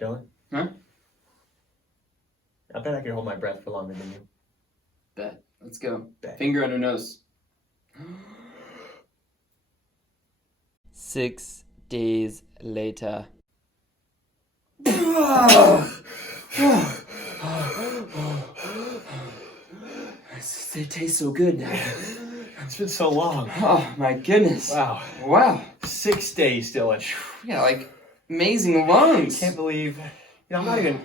Dylan? Huh? I bet I could hold my breath for longer than you. Bet. Let's go. Bet. Finger under nose. 6 days later. They taste so good now. It's been so long. Oh my goodness. Wow. 6 days, Dylan. Yeah, like amazing lungs. Can't believe. I'm not even.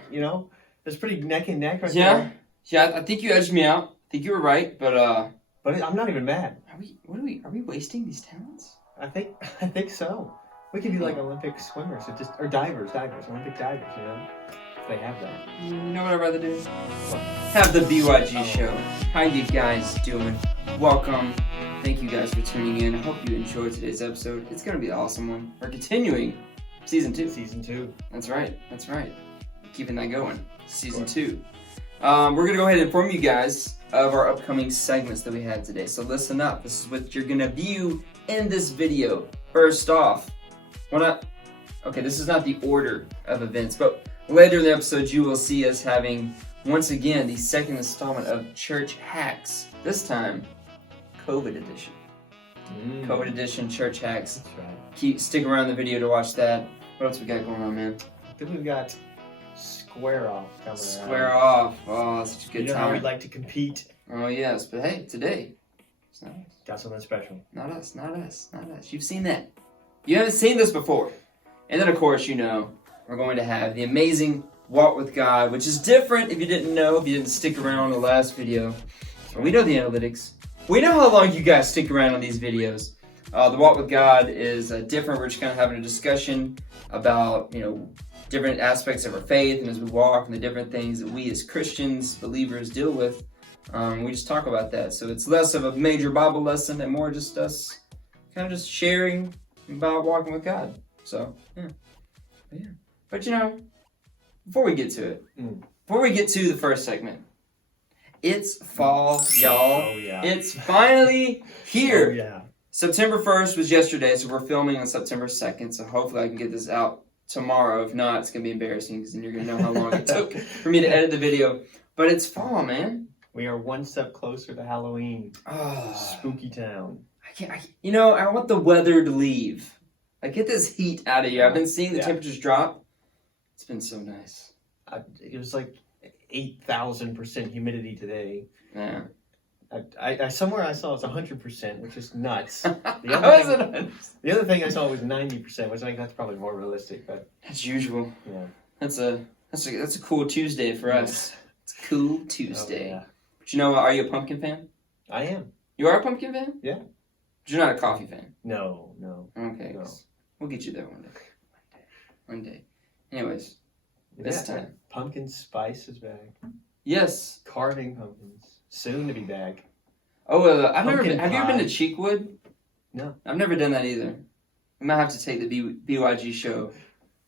It's pretty neck and neck right Yeah. there. Yeah, I think you edged me out. I think you were right, but But I'm not even mad. Are we wasting these talents? I think so. We could be like Olympic swimmers, or divers, Olympic divers. If they have that. You know what I'd rather do? Have the BYG show. How you guys doing? Welcome. Thank you guys for tuning in. I hope you enjoyed today's episode. It's gonna be an awesome one. We're continuing season 2. Season 2. That's right. Keeping that going. Season 2. We're going to go ahead and inform you guys of our upcoming segments that we had today. So listen up. This is what you're going to view in this video. First off, this is not the order of events, but later in the episode you will see us having, once again, the second installment of Church Hacks. This time, COVID edition. COVID edition, Church Hacks. That's right. Stick around the video to watch that. What else we got going on, man? I think we've got Square Off coming Square Off. Oh, such a good time. How we'd like to compete. Oh, yes. But hey, today, it's not us. Got something special. Not us. You've seen that. You haven't seen this before. And then, of course, we're going to have the amazing Walk with God, which is different if you didn't know, if you didn't stick around on the last video. We know the analytics. We know how long you guys stick around on these videos. The Walk with God is different. We're just kind of having a discussion about, different aspects of our faith and as we walk and the different things that we as Christians, believers, deal with. We just talk about that. So it's less of a major Bible lesson and more just us kind of just sharing about walking with God. So, yeah. But before we get to it, before we get to the first segment, it's fall, y'all. Oh, yeah. It's finally here. Oh, yeah. September 1st was yesterday, so we're filming on September 2nd, so hopefully I can get this out tomorrow. If not, it's going to be embarrassing because then you're going to know how long it took for me to edit the video. But it's fall, man. We are one step closer to Halloween. Oh. Spooky town. I want the weather to leave. Get this heat out of here. I've been seeing the temperatures drop. It's been so nice. It was like 8,000% humidity today. Yeah. Somewhere I saw it's 100%, which is nuts. The other thing I saw was 90%, which I think that's probably more realistic. But that's usual. Yeah. That's a cool Tuesday for us. It's a cool Tuesday. Oh, yeah. But are you a pumpkin fan? I am. You are a pumpkin fan? Yeah. But you're not a coffee fan? No. Okay. No. We'll get you there one day. Anyways, this time. Pumpkin spice is back. Yes. Carving pumpkins. Soon to be back. Oh, have you ever been to Cheekwood? No. I've never done that either. We might have to take the BYG show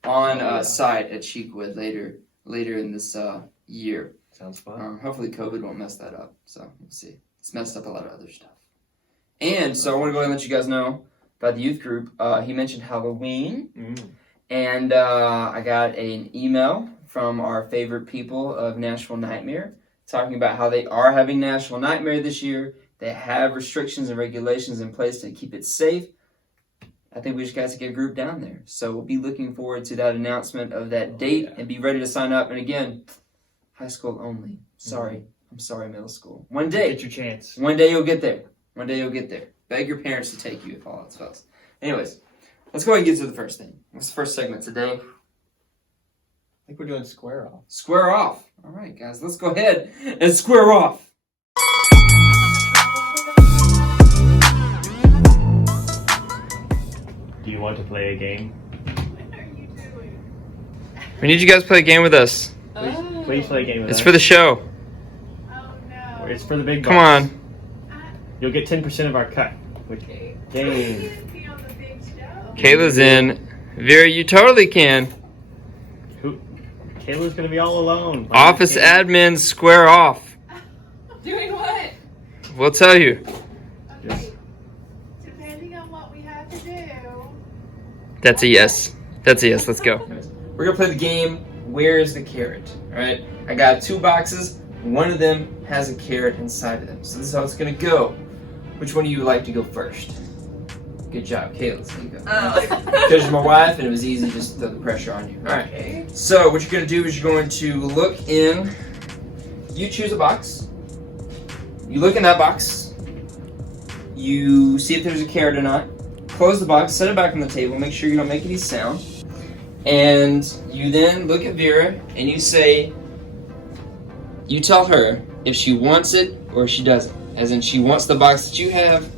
on site at Cheekwood later in this year. Sounds fun. Hopefully COVID won't mess that up. So we'll see. It's messed up a lot of other stuff. And so I want to go ahead and let you guys know about the youth group. He mentioned Halloween. And I got an email from our favorite people of Nashville Nightmare talking about how they are having Nashville Nightmare this year. They have restrictions and regulations in place to keep it safe. I think we just got to get a group down there. So we'll be looking forward to that announcement of that date and be ready to sign up. And again, high school only. Sorry. I'm sorry, middle school. One day. Get your chance. One day you'll get there. Beg your parents to take you if all else fails. Anyways, let's go ahead and get to the first thing. What's the first segment today? I think we're doing Square Off. Square Off. All right, guys, let's go ahead and square off. Do you want to play a game? We need you guys to play a game with us. Please play a game with us. It's for the show. Oh, no. It's for the big Come boss. on. You'll get 10% of our cut. Game. Kayla's in. Vera, you totally can. Kayla's going to be all alone. Office admin, square off. Doing what? We'll tell you. Okay. Depending on what we have to do. That's a yes. Let's go. We're going to play the game where is the carrot? All right, I got 2 boxes. One of them has a carrot inside of them. So this is how it's gonna go. Which one do you like to go first? Good job, Kayla. So you go. Oh. Because you're my wife, and it was easy just to throw the pressure on you. All right. Okay. So what you're gonna do is you're going to look in. You choose a box. You look in that box. You see if there's a carrot or not. Close the box. Set it back on the table. Make sure you don't make any sound. And you then look at Vera and you say, you tell her if she wants it or she doesn't. As in, she wants the box that you have,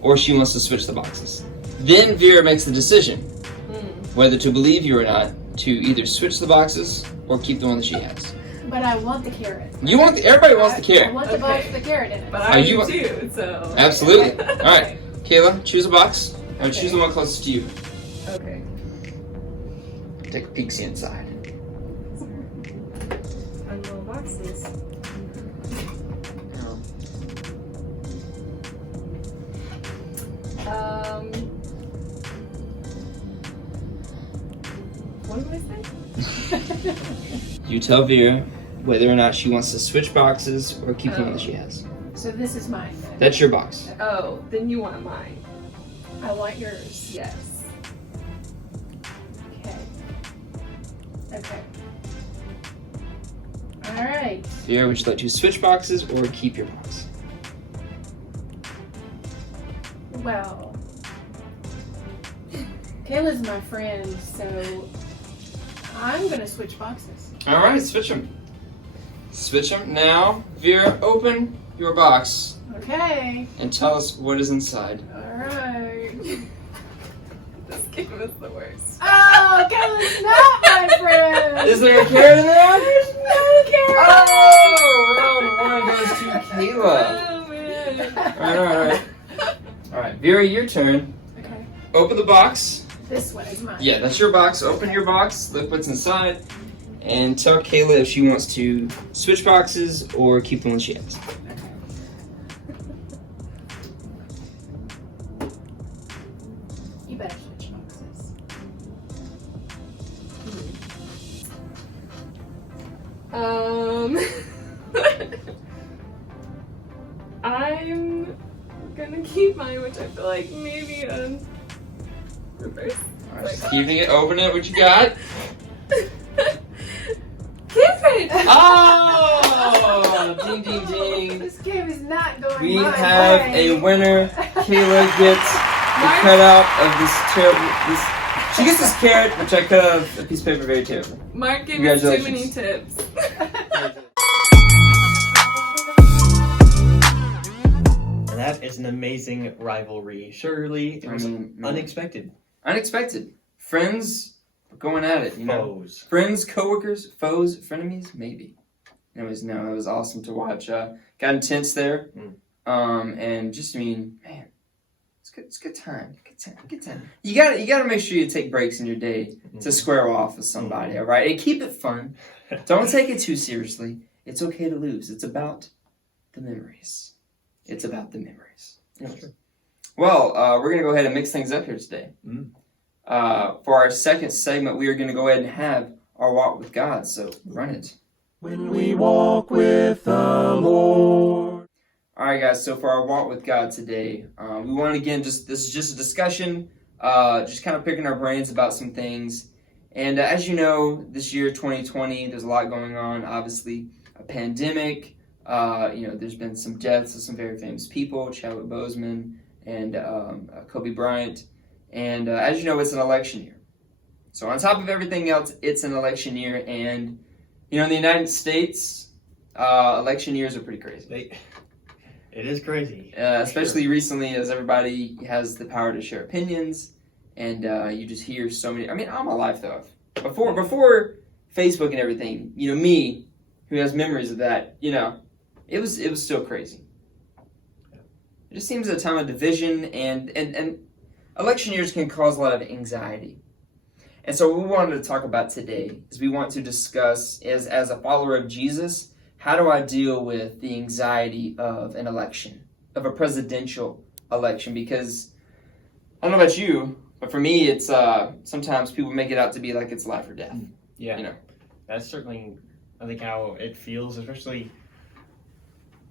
or she wants to switch the boxes. Then Vera makes the decision whether to believe you or not, to either switch the boxes or keep the one that she has. But I want the carrot. You want everybody wants the I carrot. want the box with the carrot in it. But Are I you- do too, so. Absolutely. All right, Kayla, choose a box. Or Okay. choose the one closest to you. Okay. Take a peek inside. Fun little boxes. What am I saying? You tell Vera whether or not she wants to switch boxes or keep the one that she has. So this is mine then. That's your box. Oh, then you want mine. I want yours. Yes. Okay. Okay. All right. Vera, would you like to switch boxes or keep your box? Well, Kayla's my friend, so I'm gonna switch boxes. All right, switch them. Switch them. Now, Vera, open your box Okay. and tell us what is inside. All right. This game is the worst. Oh, Kayla's not my friend. Is there a carrot in there? There's no carrot. Oh, round 1 goes to Kayla. Oh man. All right. All right, Vera, your turn. Okay. Open the box. This one is mine. Yeah, that's your box. Open your box, look what's inside, and tell Kayla if she wants to switch boxes or keep the one she has. You better switch boxes. I'm gonna keep mine, which I feel like maybe reverse. All right, just keeping it. Open it. What you got? Carrot! Oh! Ding, ding, ding. This game is not going We my have way. a winner. Kayla gets the cutout of this terrible. She gets this carrot, which I cut out of a piece of paper very terrible. Mark gave us too many Congratulations. tips. And that is an amazing rivalry. Surely it was unexpected. Unexpected. Friends going at it, you know. Foes. Friends, coworkers, foes, frenemies, maybe. Anyways, no, it was awesome to watch. Got intense there. And just, I mean, man, it's good time. Good time. You gotta make sure you take breaks in your day to square off with somebody, all right? And keep it fun. Don't take it too seriously. It's okay to lose. It's about the memories. It's about the memories. Anyways. Well, we're gonna go ahead and mix things up here today. For our second segment, we are gonna go ahead and have our walk with God. So run it. When we walk with the Lord. All right, guys. So for our walk with God today, we want to this is just a discussion, just kind of picking our brains about some things. And as you know, this year 2020, there's a lot going on. Obviously, a pandemic. There's been some deaths of some very famous people, Chadwick Boseman and Kobe Bryant. And as you know, it's an election year. So on top of everything else, it's an election year, and in the United States, election years are pretty crazy. It is crazy. Especially recently, as everybody has the power to share opinions, and you just hear so many. I mean, all my life though, before Facebook and everything, me, who has memories of that, it was still crazy. It just seems a time of division, and election years can cause a lot of anxiety. And so what we wanted to talk about today is we want to discuss, as a follower of Jesus, how do I deal with the anxiety of an election, of a presidential election? Because I don't know about you, but for me, it's sometimes people make it out to be like it's life or death. Yeah. that's certainly, I think, how it feels, especially,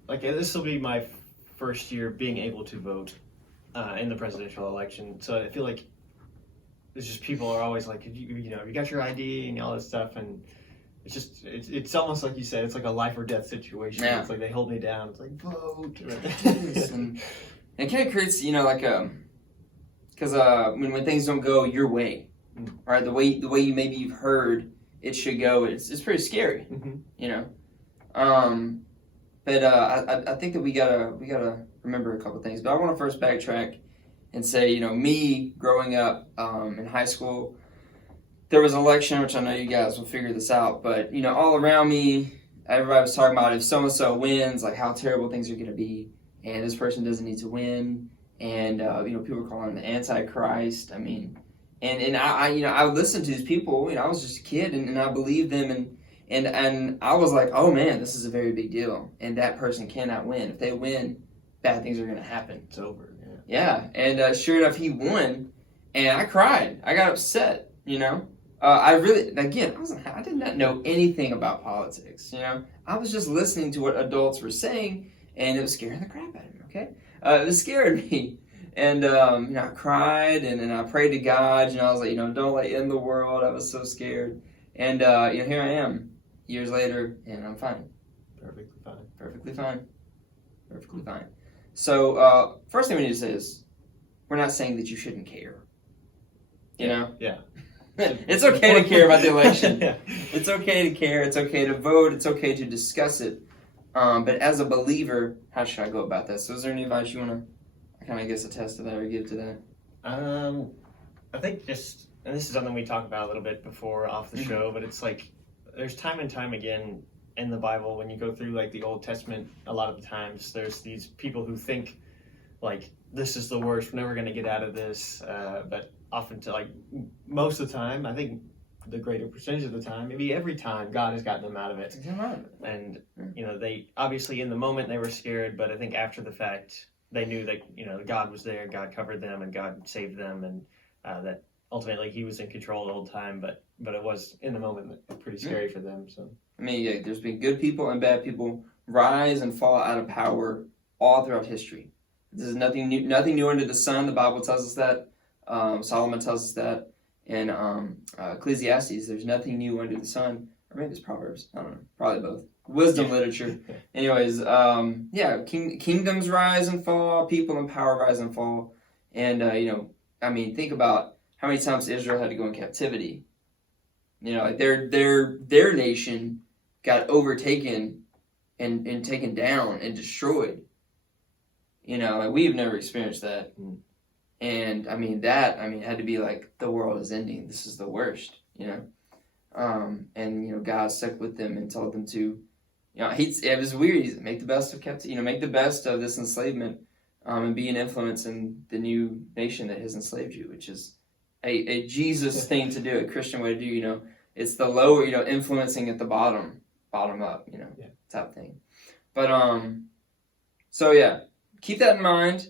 like, this will be my first year being able to vote in the presidential election. So I feel like it's just people are always like, you got your ID and all this stuff, and it's just it's almost like you said, it's like a life or death situation. Yeah. It's like they hold me down. It's like vote. And it kind of creates, like because when things don't go your way, right? The way you maybe you've heard it should go, it's pretty scary, But I think that we gotta remember a couple things. But I want to first backtrack and say, me growing up in high school, there was an election, which I know you guys will figure this out. But all around me, everybody was talking about if so and so wins, like how terrible things are going to be, and this person doesn't need to win, and people were calling him the Antichrist. I mean, and I listened to these people. I was just a kid, and I believed them, and I was like, oh man, this is a very big deal, and that person cannot win. If they win, bad things are going to happen. It's over. Yeah, and sure enough, he won, and I cried. I got upset. I really, again, I did not know anything about politics. I was just listening to what adults were saying, and it was scaring the crap out of me. Okay, it was scaring me, and I cried, and I prayed to God. I was like, don't let you in the world. I was so scared, and here I am, years later, and I'm fine. Perfectly fine. Perfectly fine. Perfectly fine. So, first thing we need to say is, we're not saying that you shouldn't care. Yeah. It's okay to care about the election. Yeah. It's okay to care. It's okay to vote. It's okay to discuss it. But as a believer, how should I go about that? So is there any advice you want to kind of attest to that or give to that? I think just, and this is something we talked about a little bit before off the show, but it's like there's time and time again in the Bible when you go through like the Old Testament, a lot of the times there's these people who think like this is the worst, we're never going to get out of this, but often most of the time, I think the greater percentage of the time, maybe every time, God has gotten them out of it. And they obviously in the moment they were scared, but I think after the fact they knew that God was there, God covered them, and God saved them, and that ultimately He was in control the whole time. But it was in the moment pretty scary for them. So there's been good people and bad people rise and fall out of power all throughout history. This is nothing new under the sun. The Bible tells us that. Solomon tells us that. In Ecclesiastes, there's nothing new under the sun. Or maybe it's Proverbs. I don't know. Probably both. Wisdom literature. Anyways, kingdoms rise and fall. People in power rise and fall. And, think about how many times Israel had to go in captivity. Their nation got overtaken and taken down and destroyed. We've never experienced that. And that had to be like the world is ending. This is the worst, And God stuck with them and told them to, it was weird. He's make the best of make the best of this enslavement, and be an influence in the new nation that has enslaved you, which is a Jesus thing to do, a Christian way to do. It's the lower, influencing at the bottom up, type thing. But so yeah, keep that in mind.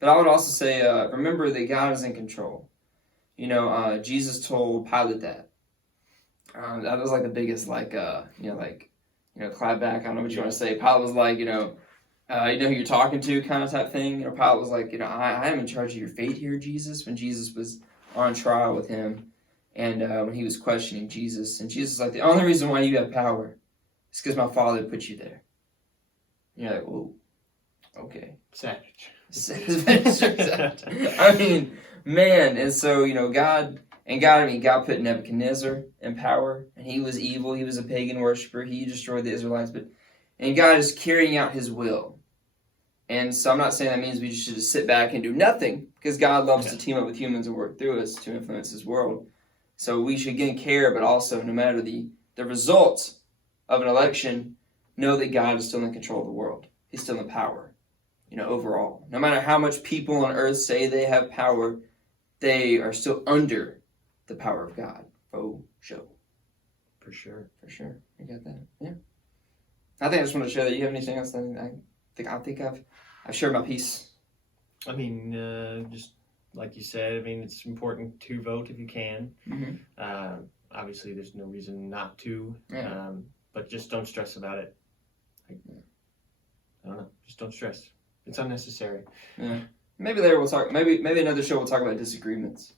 But I would also say, remember that God is in control. Jesus told Pilate that. That was like the biggest, clap back. I don't know what you want to say. Pilate was like, you know who you're talking to, kind of type thing. Pilate was like, I am in charge of your fate here, Jesus. When Jesus was on trial with him, and when he was questioning Jesus, and Jesus was like, the only reason why you have power is because my Father put you there. And you're like, whoa, okay, savage. I mean, man, and so God put Nebuchadnezzar in power, and he was evil. He was a pagan worshiper. He destroyed the Israelites, and God is carrying out His will. And so I'm not saying that means we should just sit back and do nothing, because God loves to team up with humans and work through us to influence His world. So we should again care, but also no matter the results of an election, know that God is still in control of the world. He's still in power. Overall, no matter how much people on earth say they have power, they are still under the power of God. For sure. You got that? Yeah. I think I just want to share that. You have anything else? I think I've shared my piece. Just like you said, it's important to vote if you can. Mm-hmm. obviously there's no reason not to. Yeah. But just don't stress about it. I don't know. Just don't stress. It's unnecessary. Yeah. Maybe later we'll talk. Maybe another show we'll talk about disagreements.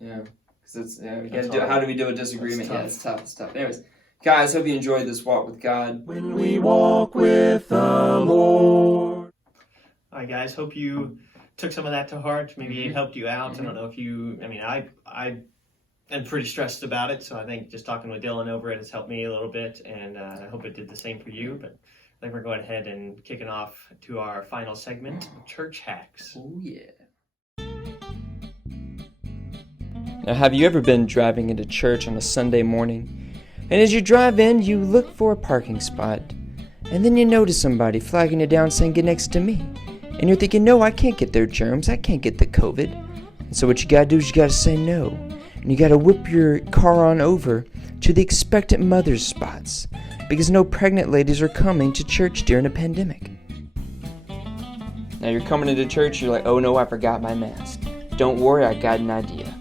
Yeah, because it's we gotta do. How do we deal with disagreement? Yeah, it's tough. It's tough. Anyways, guys, hope you enjoyed this walk with God. When we walk with the Lord. All right, guys. Hope you took some of that to heart. Maybe it helped you out. I don't know if you. I mean, I am pretty stressed about it, so I think just talking with Dylan over it has helped me a little bit, and I hope it did the same for you. But I think we're going ahead and kicking off to our final segment, church hacks. Oh yeah. Now, have you ever been driving into church on a Sunday morning, and as you drive in, you look for a parking spot, and then you notice somebody flagging you down saying, "Get next to me," and you're thinking, "No, I can't get their germs, I can't get the COVID," and so what you gotta do is you gotta say no, and you gotta whip your car on over to the expectant mother's spots, because no pregnant ladies are coming to church during a pandemic. Now you're coming into church, you're like, "Oh no, I forgot my mask." Don't worry, I got an idea.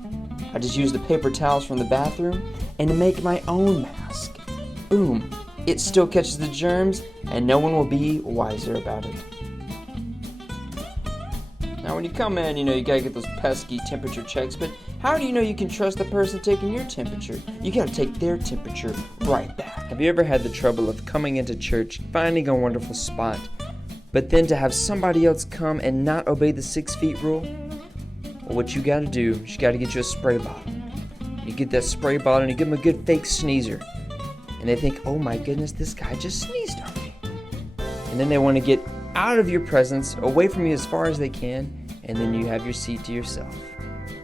I just use the paper towels from the bathroom and make my own mask. Boom, it still catches the germs and no one will be wiser about it. Now when you come in, you gotta get those pesky temperature checks, but how do you know you can trust the person taking your temperature? You gotta take their temperature right back. Have you ever had the trouble of coming into church, finding a wonderful spot, but then to have somebody else come and not obey the 6 feet rule? Well, what you gotta do is you gotta get you a spray bottle. You get that spray bottle and you give them a good fake sneezer. And they think, "Oh my goodness, this guy just sneezed on me." And then they want to get out of your presence, away from you as far as they can, and then you have your seat to yourself.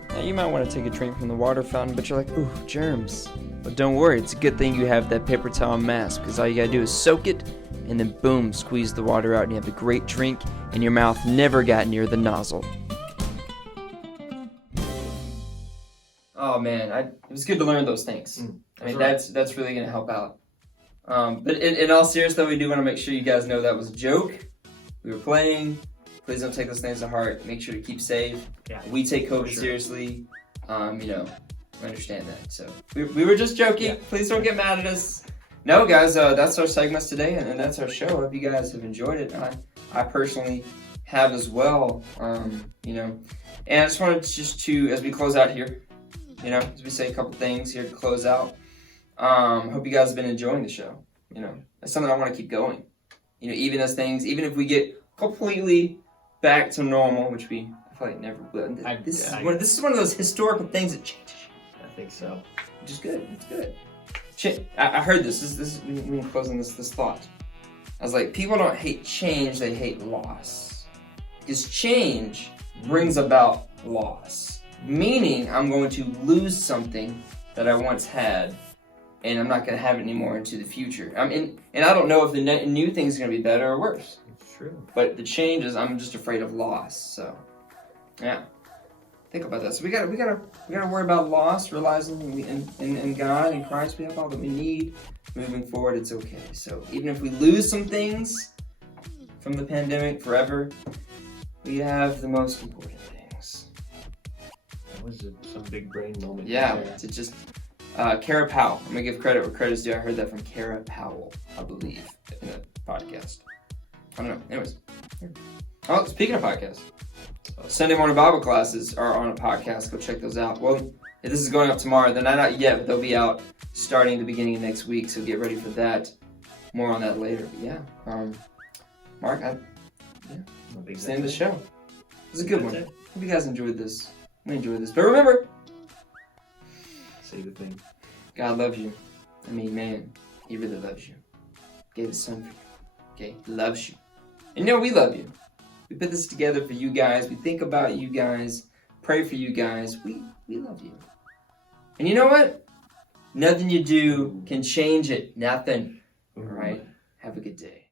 Now you might want to take a drink from the water fountain, but you're like, "Ooh, germs." But don't worry, it's a good thing you have that paper towel mask, because all you gotta do is soak it, and then boom, squeeze the water out, and you have a great drink, and your mouth never got near the nozzle. Oh man, it was good to learn those things. I mean, that's really gonna help out. But in all seriousness, though, we do want to make sure you guys know that was a joke. We were playing. Please don't take those things to heart. Make sure to keep safe. Yeah, we take COVID seriously. We understand that. So we were just joking. Yeah. Please don't get mad at us. No, guys, that's our segments today, and that's our show. I hope you guys have enjoyed it. I personally have as well. And I just wanted to, as we close out here, as we say a couple things here to close out. Hope you guys have been enjoying the show. That's something I want to keep going. Even if we get completely back to normal, which I feel like never will. This is one of those historical things that changes you. I think so. Which is good. It's good. I heard this. This is me closing this thought. I was like, people don't hate change, they hate loss. Because change brings about loss. Meaning, I'm going to lose something that I once had, and I'm not going to have it anymore into the future. And I don't know if the new thing is going to be better or worse. It's true. But the changes, I'm just afraid of loss. So, yeah, think about that. So we gotta worry about loss, realizing in God and Christ we have all that we need. Moving forward, it's okay. So even if we lose some things from the pandemic forever, we have the most important things. That was some big brain moment. Yeah, to just Kara Powell. I'm gonna give credit where credit's due. I heard that from Kara Powell, I believe, in a podcast. I don't know. Anyways. Oh, speaking of podcasts, Sunday morning Bible classes are on a podcast. Go check those out. Well, if this is going up tomorrow, then not yet, but they'll be out starting the beginning of next week. So get ready for that. More on that later. But yeah, Mark, it's the end of the show. It was a good one. Hope you guys enjoyed this. We enjoyed this. But remember, say the thing. God loves you. I mean, man, He really loves you. Gave His Son for you. Okay, He loves you. And we love you. We put this together for you guys. We think about you guys. Pray for you guys. We love you. And you know what? Nothing you do can change it. Nothing. All right? Have a good day.